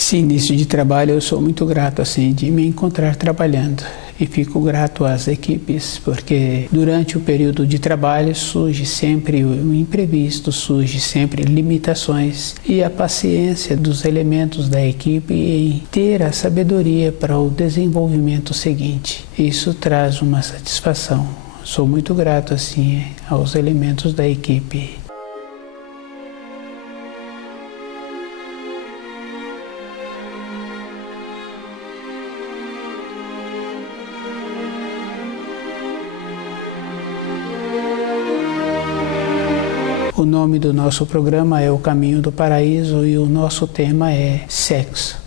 Esse início de trabalho eu sou muito grato assim de me encontrar trabalhando e fico grato às equipes porque durante o período de trabalho surge sempre um imprevisto, surge sempre limitações e a paciência dos elementos da equipe em ter a sabedoria para o desenvolvimento seguinte. Isso traz uma satisfação. Sou muito grato assim aos elementos da equipe. O nome do nosso programa é O Caminho do Paraíso e o nosso tema é sexo.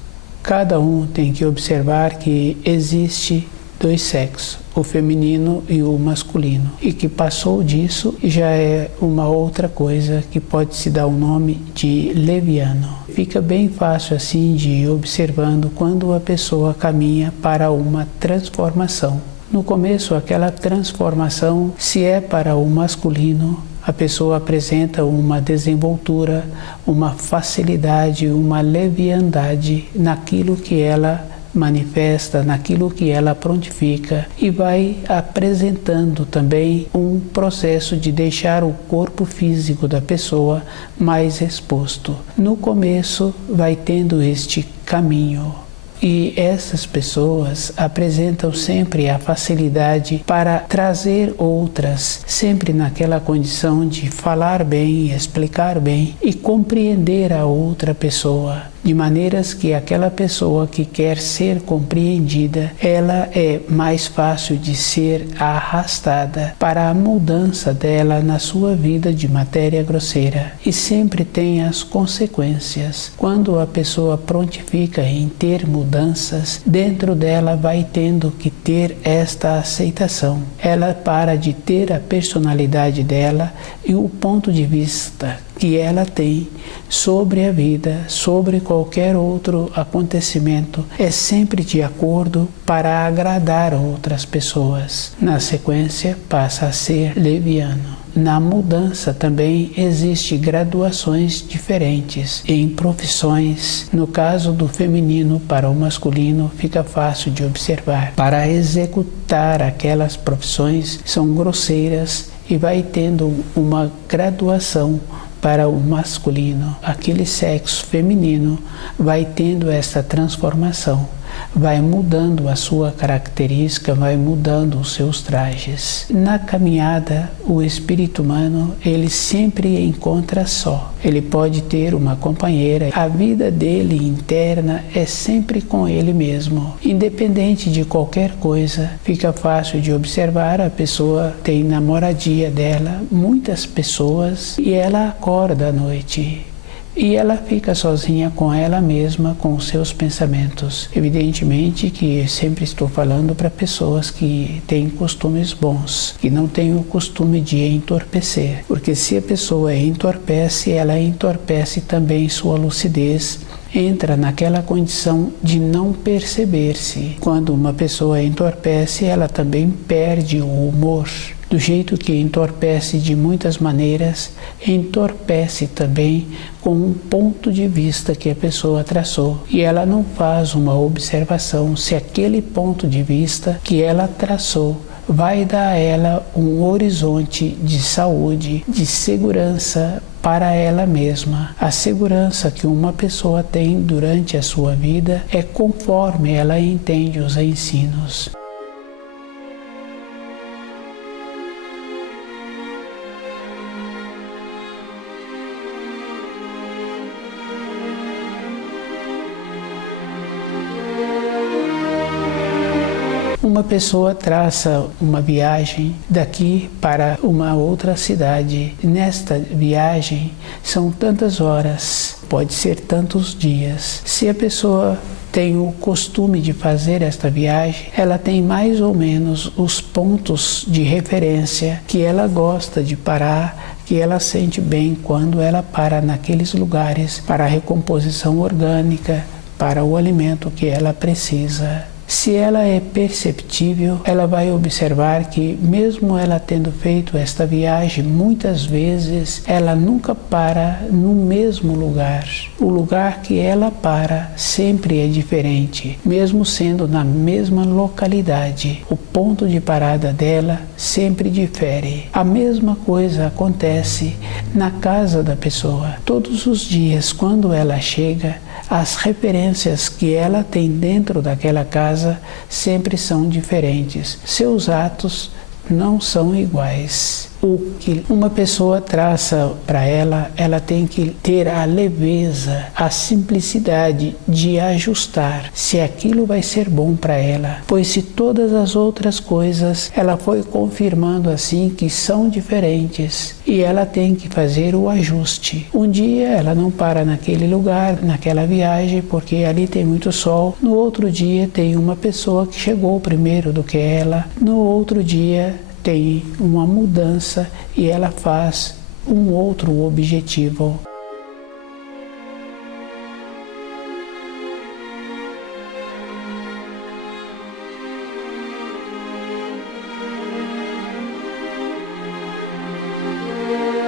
Cada um tem que observar que existe dois sexos, o feminino e o masculino, e que passou disso já é uma outra coisa que pode se dar o nome de leviano. Fica bem fácil assim de ir observando quando a pessoa caminha para uma transformação. No começo, aquela transformação, se é para o masculino, a pessoa apresenta uma desenvoltura, uma facilidade, uma leviandade naquilo que ela manifesta, naquilo que ela prontifica e vai apresentando também um processo de deixar o corpo físico da pessoa mais exposto. No começo vai tendo este caminho. E essas pessoas apresentam sempre a facilidade para trazer outras, sempre naquela condição de falar bem, explicar bem e compreender a outra pessoa, de maneiras que aquela pessoa que quer ser compreendida, ela é mais fácil de ser arrastada para a mudança dela na sua vida de matéria grosseira. E sempre tem as consequências. Quando a pessoa prontifica em ter mudanças, dentro dela vai tendo que ter esta aceitação. Ela para de ter a personalidade dela e o ponto de vista que ela tem sobre a vida, sobre qualquer outro acontecimento, é sempre de acordo para agradar outras pessoas. Na sequência, passa a ser leviano. Na mudança também existem graduações diferentes em profissões. No caso do feminino para o masculino, fica fácil de observar. Para executar aquelas profissões, são grosseiras e vai tendo uma graduação para o masculino. Aquele sexo feminino vai tendo essa transformação, vai mudando a sua característica, vai mudando os seus trajes. Na caminhada, o espírito humano, ele sempre encontra só. Ele pode ter uma companheira. A vida dele interna é sempre com ele mesmo. Independente de qualquer coisa, fica fácil de observar. A pessoa tem na moradia dela muitas pessoas e ela acorda à noite. E ela fica sozinha com ela mesma, com os seus pensamentos. Evidentemente que eu sempre estou falando para pessoas que têm costumes bons, que não têm o costume de entorpecer. Porque se a pessoa entorpece, ela entorpece também sua lucidez, entra naquela condição de não perceber-se. Quando uma pessoa entorpece, ela também perde o humor. Do jeito que entorpece de muitas maneiras, entorpece também com um ponto de vista que a pessoa traçou. E ela não faz uma observação se aquele ponto de vista que ela traçou vai dar a ela um horizonte de saúde, de segurança para ela mesma. A segurança que uma pessoa tem durante a sua vida é conforme ela entende os ensinos. Uma pessoa traça uma viagem daqui para uma outra cidade. Nesta viagem são tantas horas, pode ser tantos dias. Se a pessoa tem o costume de fazer esta viagem, ela tem mais ou menos os pontos de referência que ela gosta de parar, que ela sente bem quando ela para naqueles lugares para a recomposição orgânica, para o alimento que ela precisa. Se ela é perceptível, ela vai observar que, mesmo ela tendo feito esta viagem muitas vezes, ela nunca para no mesmo lugar. O lugar que ela para sempre é diferente, mesmo sendo na mesma localidade. O ponto de parada dela sempre difere. A mesma coisa acontece na casa da pessoa. Todos os dias, quando ela chega, as referências que ela tem dentro daquela casa sempre são diferentes. Seus atos não são iguais. O que uma pessoa traça para ela, ela tem que ter a leveza, a simplicidade de ajustar se aquilo vai ser bom para ela. Pois se todas as outras coisas ela foi confirmando assim que são diferentes e ela tem que fazer o ajuste. Um dia ela não para naquele lugar, naquela viagem, porque ali tem muito sol. No outro dia tem uma pessoa que chegou primeiro do que ela. No outro dia tem uma mudança e ela faz um outro objetivo.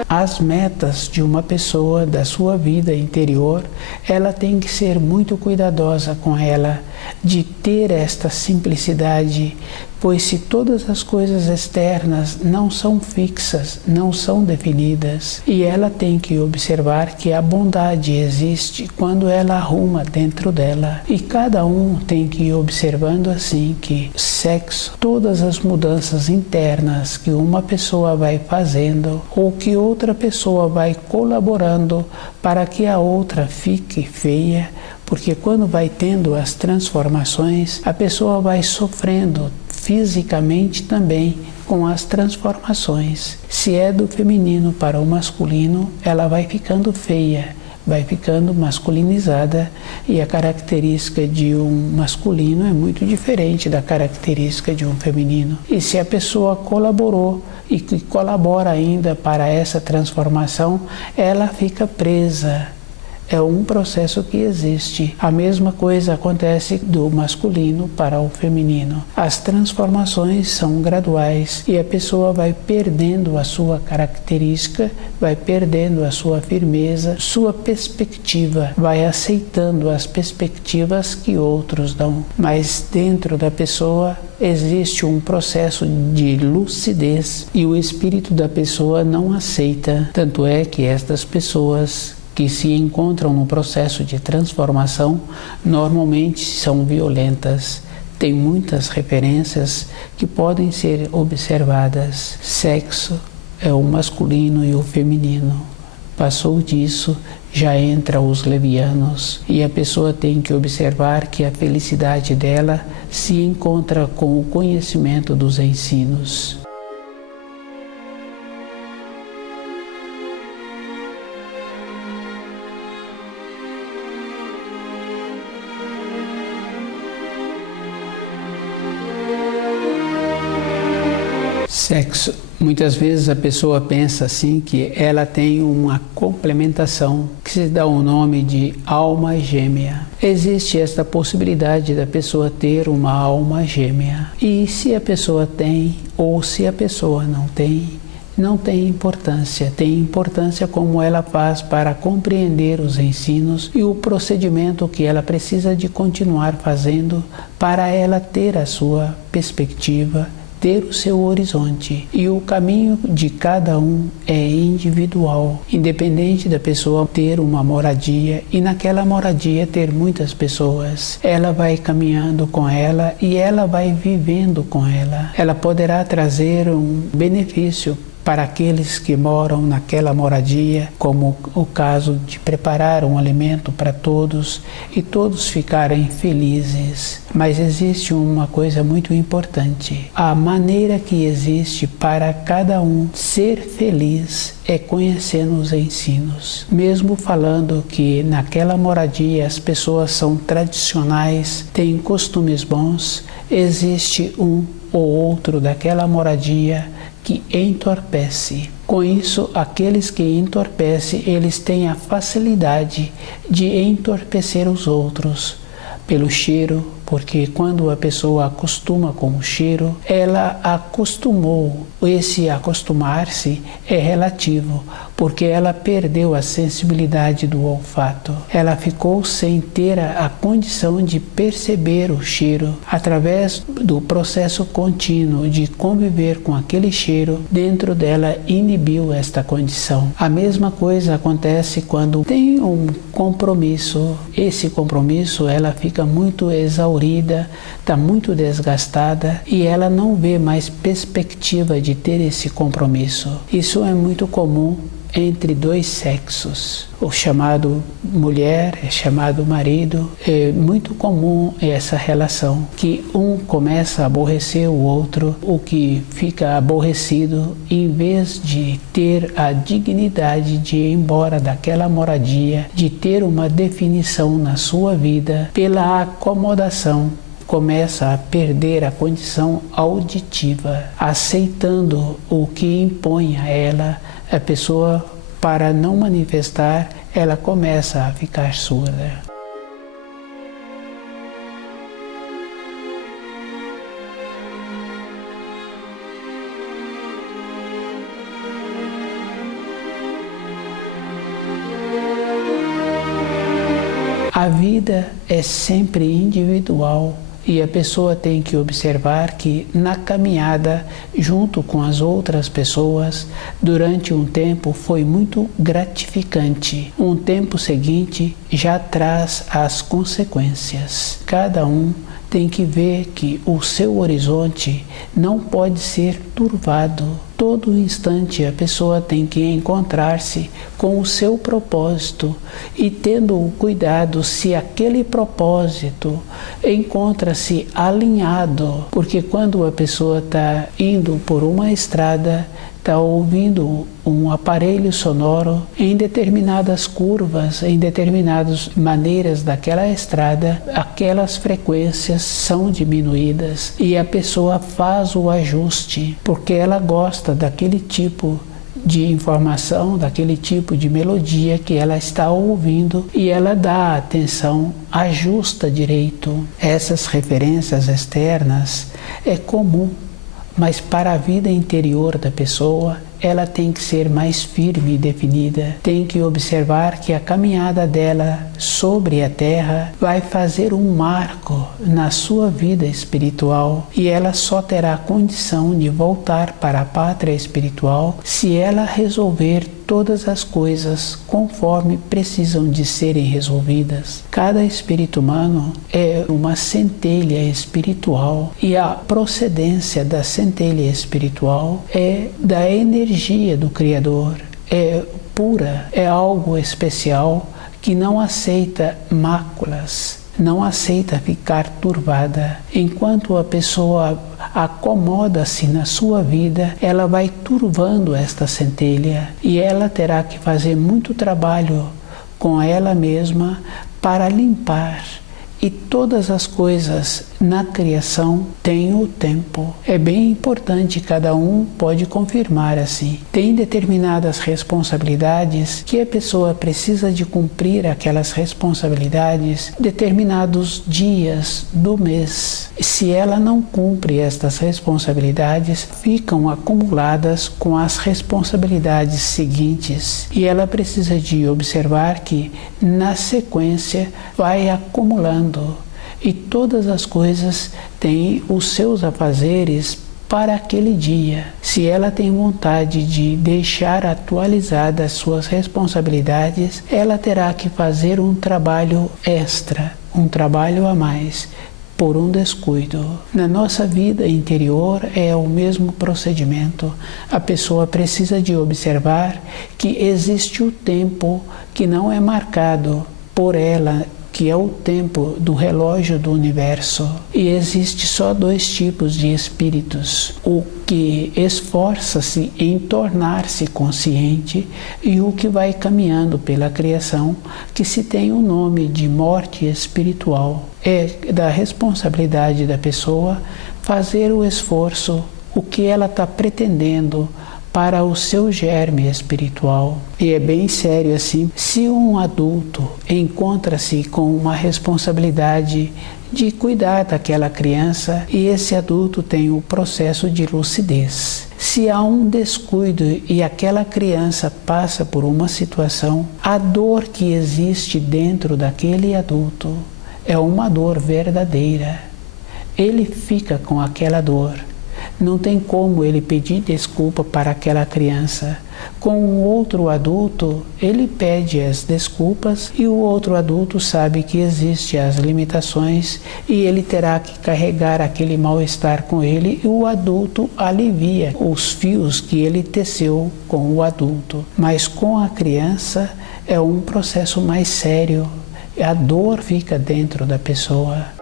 As metas de uma pessoa, da sua vida interior, ela tem que ser muito cuidadosa com ela, de ter esta simplicidade, pois se todas as coisas externas não são fixas, não são definidas, e ela tem que observar que a bondade existe quando ela arruma dentro dela. E cada um tem que ir observando assim que sexo, todas as mudanças internas que uma pessoa vai fazendo ou que outra pessoa vai colaborando para que a outra fique feia, porque quando vai tendo as transformações, a pessoa vai sofrendo fisicamente também com as transformações. Se é do feminino para o masculino, ela vai ficando feia, vai ficando masculinizada, e a característica de um masculino é muito diferente da característica de um feminino. E se a pessoa colaborou e que colabora ainda para essa transformação, ela fica presa. É um processo que existe. A mesma coisa acontece do masculino para o feminino. As transformações são graduais e a pessoa vai perdendo a sua característica, vai perdendo a sua firmeza, sua perspectiva, vai aceitando as perspectivas que outros dão. Mas dentro da pessoa existe um processo de lucidez e o espírito da pessoa não aceita. Tanto é que estas pessoas que se encontram no processo de transformação normalmente são violentas. Tem muitas referências que podem ser observadas. Sexo é o masculino e o feminino. Passou disso, já entra os levianos, e a pessoa tem que observar que a felicidade dela se encontra com o conhecimento dos ensinos. Sexo. Muitas vezes a pessoa pensa assim que ela tem uma complementação que se dá o nome de alma gêmea. Existe esta possibilidade da pessoa ter uma alma gêmea. E se a pessoa tem ou se a pessoa não tem importância. Tem importância como ela faz para compreender os ensinos e o procedimento que ela precisa de continuar fazendo para ela ter a sua perspectiva, ter o seu horizonte. E o caminho de cada um é individual, independente da pessoa ter uma moradia e naquela moradia ter muitas pessoas. Ela vai caminhando com ela e ela vai vivendo com ela. Ela poderá trazer um benefício para aqueles que moram naquela moradia, como o caso de preparar um alimento para todos e todos ficarem felizes. Mas existe uma coisa muito importante. A maneira que existe para cada um ser feliz é conhecendo os ensinos. Mesmo falando que naquela moradia as pessoas são tradicionais, têm costumes bons, existe um ou outro daquela moradia que entorpece. Com isso, aqueles que entorpecem, eles têm a facilidade de entorpecer os outros, pelo cheiro, porque quando a pessoa acostuma com o cheiro, ela acostumou. Esse acostumar-se é relativo, porque ela perdeu a sensibilidade do olfato. Ela ficou sem ter a condição de perceber o cheiro. Através do processo contínuo de conviver com aquele cheiro, dentro dela inibiu esta condição. A mesma coisa acontece quando tem um compromisso. Esse compromisso, ela fica muito exaurida, está muito desgastada e ela não vê mais perspectiva de ter esse compromisso. Isso é muito comum entre dois sexos. O chamado mulher, é chamado marido. É muito comum essa relação, que um começa a aborrecer o outro, o que fica aborrecido, em vez de ter a dignidade de ir embora daquela moradia, de ter uma definição na sua vida, pela acomodação, começa a perder a condição auditiva, aceitando o que impõe a ela. A pessoa, para não manifestar, ela começa a ficar surda. A vida é sempre individual. E a pessoa tem que observar que na caminhada junto com as outras pessoas, durante um tempo foi muito gratificante. Um tempo seguinte já traz as consequências. Cada um tem que ver que o seu horizonte não pode ser turvado. Todo instante a pessoa tem que encontrar-se com o seu propósito e tendo o cuidado se aquele propósito encontra-se alinhado, porque quando a pessoa está indo por uma estrada, está ouvindo um aparelho sonoro em determinadas curvas, em determinadas maneiras daquela estrada, aquelas frequências são diminuídas e a pessoa faz o ajuste, porque ela gosta daquele tipo de informação, daquele tipo de melodia que ela está ouvindo e ela dá atenção, ajusta direito. Essas referências externas é comum, mas para a vida interior da pessoa, ela tem que ser mais firme e definida. Tem que observar que a caminhada dela sobre a terra vai fazer um marco na sua vida espiritual e ela só terá condição de voltar para a pátria espiritual se ela resolver todas as coisas conforme precisam de serem resolvidas. Cada espírito humano é uma centelha espiritual e a procedência da centelha espiritual é da energia do Criador. É pura, é algo especial que não aceita máculas, não aceita ficar turvada. Enquanto a pessoa acomoda-se na sua vida, ela vai turvando esta centelha e ela terá que fazer muito trabalho com ela mesma para limpar. E todas as coisas na criação têm o tempo. É bem importante, cada um pode confirmar assim. Tem determinadas responsabilidades que a pessoa precisa de cumprir aquelas responsabilidades determinados dias do mês. Se ela não cumpre estas responsabilidades, ficam acumuladas com as responsabilidades seguintes. E ela precisa de observar que na sequência vai acumulando. E todas as coisas têm os seus afazeres para aquele dia. Se ela tem vontade de deixar atualizadas suas responsabilidades, ela terá que fazer um trabalho extra, um trabalho a mais, por um descuido. Na nossa vida interior é o mesmo procedimento. A pessoa precisa de observar que existe o tempo que não é marcado por ela, que é o tempo do relógio do universo. E existe só dois tipos de espíritos: o que esforça-se em tornar-se consciente e o que vai caminhando pela criação, que se tem o nome de morte espiritual. É da responsabilidade da pessoa fazer o esforço, o que ela está pretendendo para o seu germe espiritual. E é bem sério assim. Se um adulto encontra-se com uma responsabilidade de cuidar daquela criança e esse adulto tem o processo de lucidez. Se há um descuido e aquela criança passa por uma situação, a dor que existe dentro daquele adulto é uma dor verdadeira. Ele fica com aquela dor. Não tem como ele pedir desculpa para aquela criança. Com o outro adulto, ele pede as desculpas e o outro adulto sabe que existem as limitações e ele terá que carregar aquele mal-estar com ele e o adulto alivia os fios que ele teceu com o adulto. Mas com a criança é um processo mais sério. A dor fica dentro da pessoa.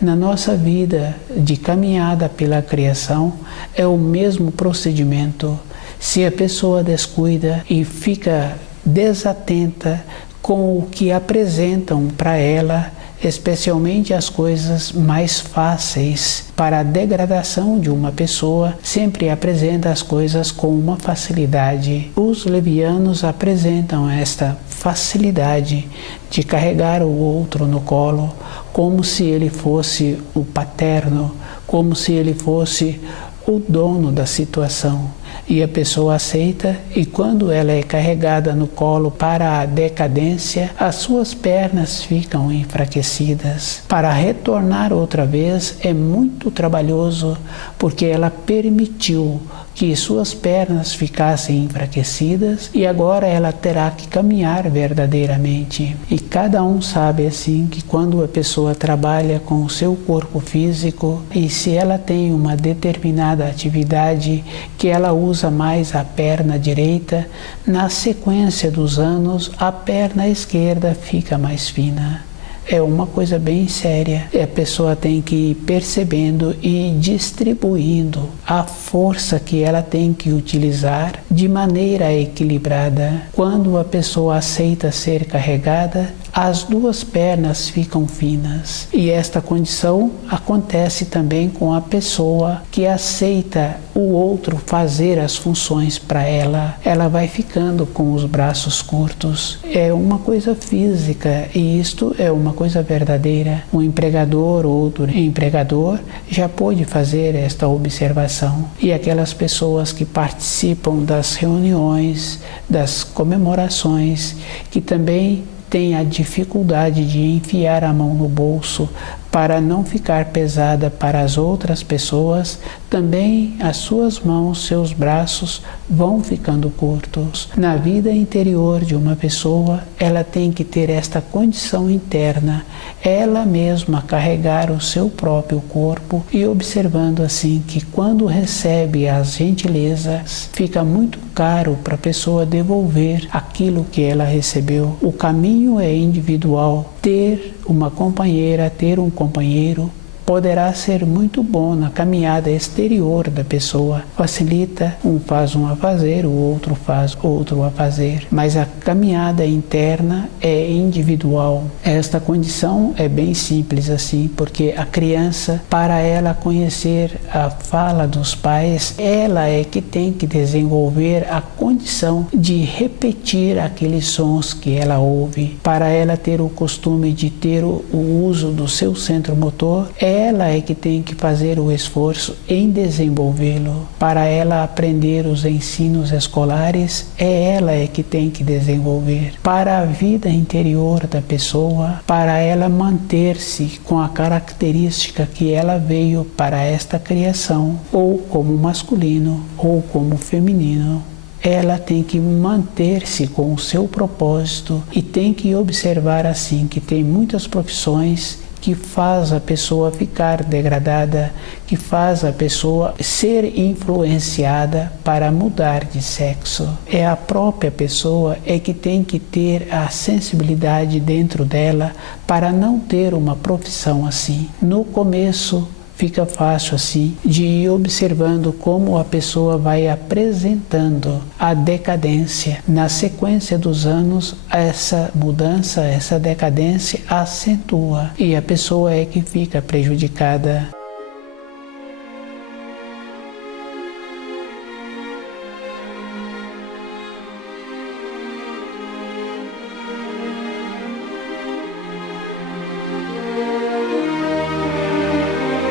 Na nossa vida de caminhada pela criação, é o mesmo procedimento. Se a pessoa descuida e fica desatenta com o que apresentam para ela, especialmente as coisas mais fáceis para a degradação de uma pessoa, sempre apresenta as coisas com uma facilidade. Os levianos apresentam esta facilidade de carregar o outro no colo, como se ele fosse o paterno, como se ele fosse o dono da situação. E a pessoa aceita, e quando ela é carregada no colo para a decadência, as suas pernas ficam enfraquecidas. Para retornar outra vez é muito trabalhoso, porque ela permitiu que suas pernas ficassem enfraquecidas e agora ela terá que caminhar verdadeiramente. E cada um sabe assim que quando a pessoa trabalha com o seu corpo físico e se ela tem uma determinada atividade que ela usa mais a perna direita, na sequência dos anos a perna esquerda fica mais fina. É uma coisa bem séria. A pessoa tem que ir percebendo e distribuindo a força que ela tem que utilizar de maneira equilibrada. Quando a pessoa aceita ser carregada, as duas pernas ficam finas. E esta condição acontece também com a pessoa que aceita o outro fazer as funções para ela. Ela vai ficando com os braços curtos. É uma coisa física e isto é uma coisa verdadeira. Um empregador, outro empregador, já pôde fazer esta observação. E aquelas pessoas que participam das reuniões, das comemorações, que também têm a dificuldade de enfiar a mão no bolso para não ficar pesada para as outras pessoas, também as suas mãos, seus braços vão ficando curtos. Na vida interior de uma pessoa, ela tem que ter esta condição interna, ela mesma carregar o seu próprio corpo e observando assim que quando recebe as gentilezas, fica muito caro para a pessoa devolver aquilo que ela recebeu. O caminho é individual. Ter uma companheira, ter um companheiro poderá ser muito bom na caminhada exterior da pessoa. Facilita, um faz um a fazer, o outro faz outro a fazer. Mas a caminhada interna é individual. Esta condição é bem simples assim, porque a criança, para ela conhecer a fala dos pais, ela é que tem que desenvolver a condição de repetir aqueles sons que ela ouve. Para ela ter o costume de ter o uso do seu centro motor, ela é que tem que fazer o esforço em desenvolvê-lo. Para ela aprender os ensinos escolares, ela é que tem que desenvolver. Para a vida interior da pessoa, para ela manter-se com a característica que ela veio para esta criação, ou como masculino, ou como feminino, ela tem que manter-se com o seu propósito e tem que observar assim que tem muitas profissões que faz a pessoa ficar degradada, que faz a pessoa ser influenciada para mudar de sexo. É a própria pessoa que tem que ter a sensibilidade dentro dela para não ter uma profissão assim. No começo fica fácil assim de ir observando como a pessoa vai apresentando a decadência. Na sequência dos anos, essa mudança, essa decadência acentua e a pessoa é que fica prejudicada.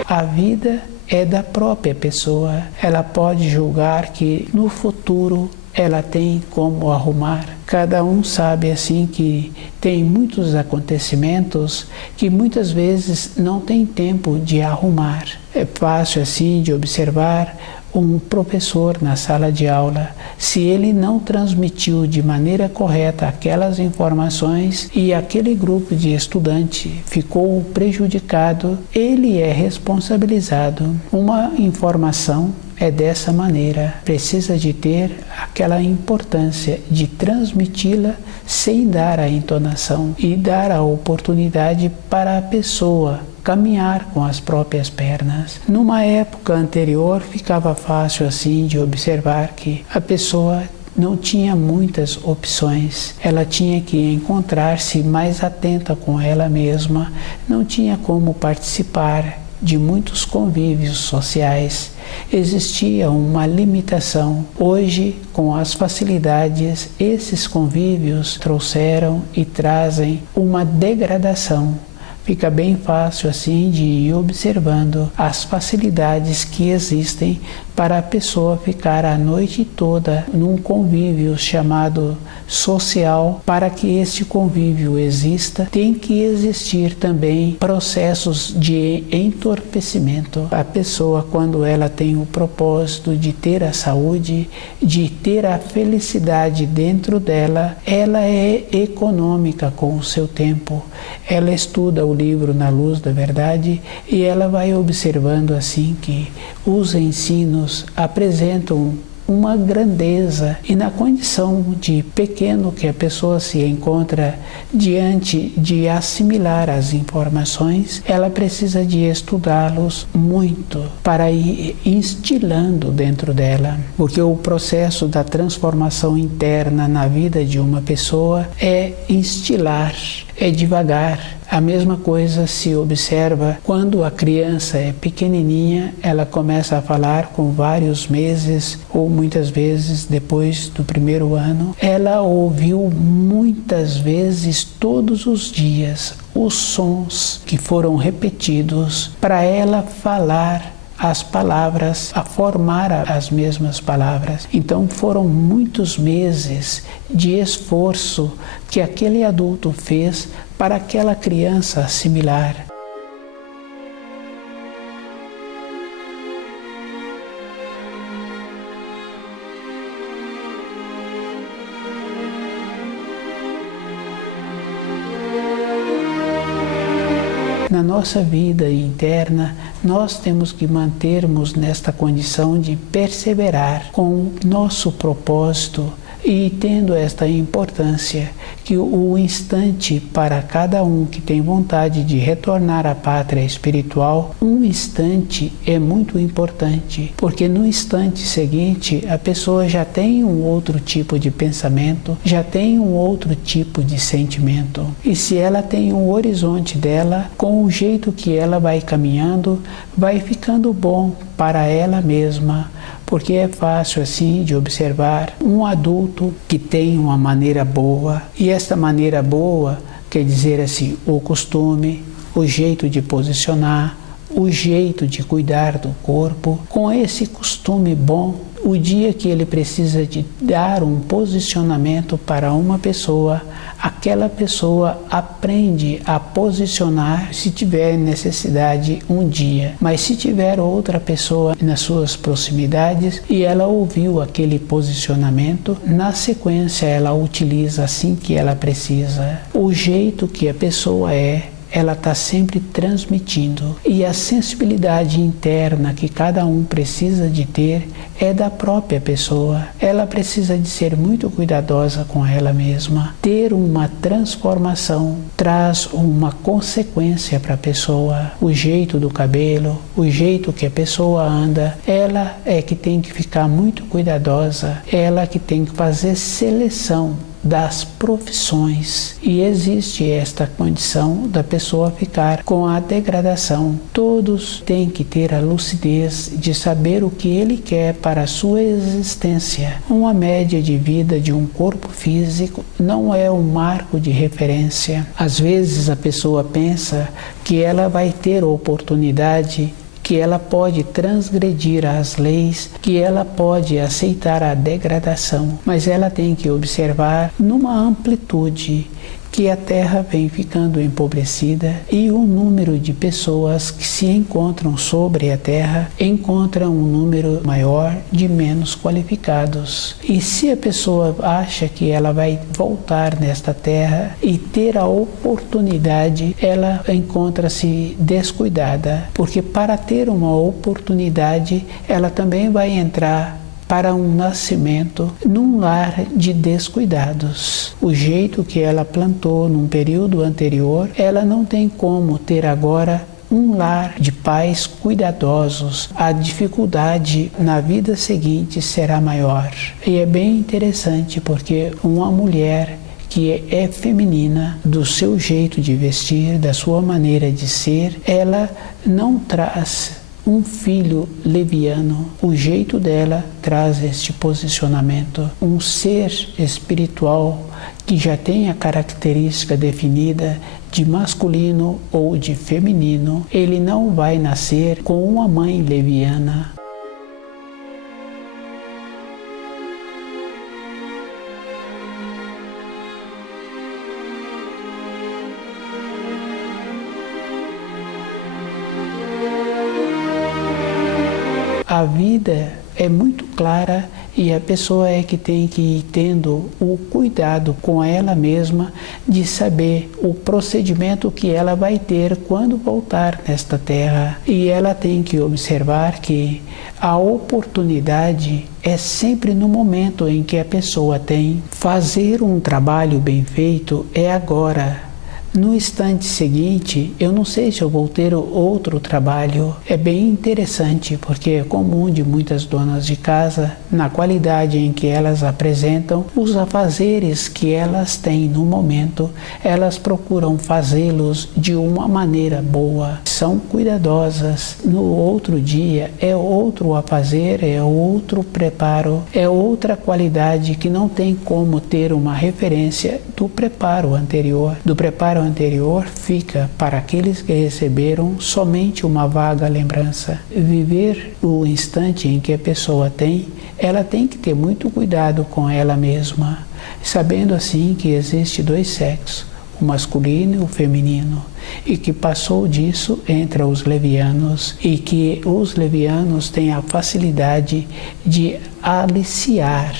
A vida é da própria pessoa. Ela pode julgar que no futuro ela tem como arrumar. Cada um sabe assim que tem muitos acontecimentos que muitas vezes não tem tempo de arrumar. É fácil assim de observar um professor na sala de aula, se ele não transmitiu de maneira correta aquelas informações e aquele grupo de estudantes ficou prejudicado, ele é responsabilizado. Uma informação é dessa maneira, precisa de ter aquela importância de transmiti-la sem dar a entonação e dar a oportunidade para a pessoa caminhar com as próprias pernas. Numa época anterior, ficava fácil assim de observar que a pessoa não tinha muitas opções. Ela tinha que encontrar-se mais atenta com ela mesma, não tinha como participar de muitos convívios sociais. Existia uma limitação. Hoje, com as facilidades, esses convívios trouxeram e trazem uma degradação. Fica bem fácil assim de ir observando as facilidades que existem para a pessoa ficar a noite toda num convívio chamado social. Para que este convívio exista, tem que existir também processos de entorpecimento. A pessoa, quando ela tem o propósito de ter a saúde, de ter a felicidade dentro dela, ela é econômica com o seu tempo. Ela estuda o livro Na Luz da Verdade e ela vai observando assim que os ensinos apresentam uma grandeza, e na condição de pequeno que a pessoa se encontra diante de assimilar as informações, ela precisa de estudá-los muito para ir instilando dentro dela, porque o processo da transformação interna na vida de uma pessoa é instilar, é devagar. A mesma coisa se observa quando a criança é pequenininha, ela começa a falar com vários meses ou muitas vezes depois do primeiro ano. Ela ouviu muitas vezes todos os dias os sons que foram repetidos para ela falar as palavras, a formar as mesmas palavras. Então foram muitos meses de esforço que aquele adulto fez para aquela criança assimilar. Na nossa vida interna, nós temos que mantermos nesta condição de perseverar com o nosso propósito e tendo esta importância que o instante para cada um que tem vontade de retornar à pátria espiritual, um instante é muito importante, porque no instante seguinte a pessoa já tem um outro tipo de pensamento, já tem um outro tipo de sentimento. E se ela tem um horizonte dela, com o jeito que ela vai caminhando, vai ficando bom para ela mesma, porque é fácil assim de observar um adulto que tem uma maneira boa, e esta maneira boa quer dizer assim, o costume, o jeito de posicionar, o jeito de cuidar do corpo. Com esse costume bom, o dia que ele precisa de dar um posicionamento para uma pessoa, aquela pessoa aprende a posicionar se tiver necessidade um dia. Mas se tiver outra pessoa nas suas proximidades e ela ouviu aquele posicionamento, na sequência ela utiliza assim que ela precisa. O jeito que a pessoa é ela está sempre transmitindo. E a sensibilidade interna que cada um precisa de ter é da própria pessoa. Ela precisa de ser muito cuidadosa com ela mesma. Ter uma transformação traz uma consequência para a pessoa. O jeito do cabelo, o jeito que a pessoa anda, ela é que tem que ficar muito cuidadosa. Ela que tem que fazer seleção das profissões, e existe esta condição da pessoa ficar com a degradação. Todos têm que ter a lucidez de saber o que ele quer para a sua existência. Uma média de vida de um corpo físico não é um marco de referência. Às vezes a pessoa pensa que ela vai ter oportunidade, que ela pode transgredir as leis, que ela pode aceitar a degradação, mas ela tem que observar numa amplitude que a Terra vem ficando empobrecida e o número de pessoas que se encontram sobre a Terra encontram um número maior de menos qualificados. E se a pessoa acha que ela vai voltar nesta Terra e ter a oportunidade, ela encontra-se descuidada, porque para ter uma oportunidade, ela também vai entrar para um nascimento num lar de descuidados. O jeito que ela plantou num período anterior, ela não tem como ter agora um lar de pais cuidadosos. A dificuldade na vida seguinte será maior. E é bem interessante porque uma mulher que é feminina, do seu jeito de vestir, da sua maneira de ser, ela não traz um filho leviano. O jeito dela traz este posicionamento. Um ser espiritual que já tem a característica definida de masculino ou de feminino, ele não vai nascer com uma mãe leviana. A vida é muito clara e a pessoa é que tem que ir tendo o cuidado com ela mesma de saber o procedimento que ela vai ter quando voltar nesta terra. E ela tem que observar que a oportunidade é sempre no momento em que a pessoa tem. Fazer um trabalho bem feito é agora. No instante seguinte, eu não sei se eu vou ter outro trabalho. É bem interessante, porque é comum de muitas donas de casa, na qualidade em que elas apresentam os afazeres que elas têm no momento, elas procuram fazê-los de uma maneira boa, são cuidadosas. No outro dia é outro afazer, é outro preparo, é outra qualidade que não tem como ter uma referência do preparo anterior. Do preparo anterior fica para aqueles que receberam somente uma vaga lembrança. Viver o instante em que a pessoa tem, ela tem que ter muito cuidado com ela mesma, sabendo assim que existe dois sexos, o masculino e o feminino, e que passou disso entre os levianos, e que os levianos têm a facilidade de aliciar,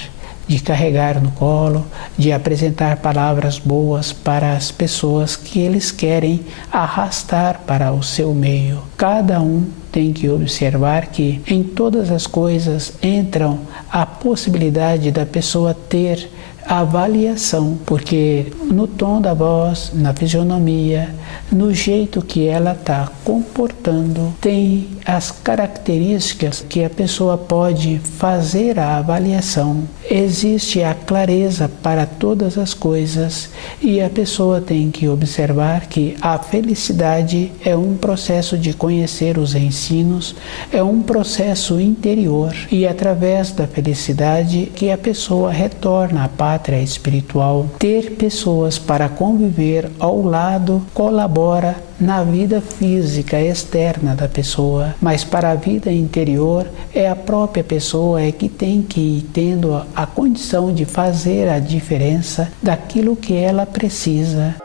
de carregar no colo, de apresentar palavras boas para as pessoas que eles querem arrastar para o seu meio. Cada um tem que observar que em todas as coisas entram a possibilidade da pessoa ter avaliação, porque no tom da voz, na fisionomia, no jeito que ela está comportando, tem as características que a pessoa pode fazer a avaliação. Existe a clareza para todas as coisas e a pessoa tem que observar que a felicidade é um processo de conhecer os ensinos, é um processo interior, e através da felicidade que a pessoa retorna à pátria espiritual. Ter pessoas para conviver ao lado colabora na vida física externa da pessoa, mas para a vida interior é a própria pessoa que tem que ir tendo a condição de fazer a diferença daquilo que ela precisa.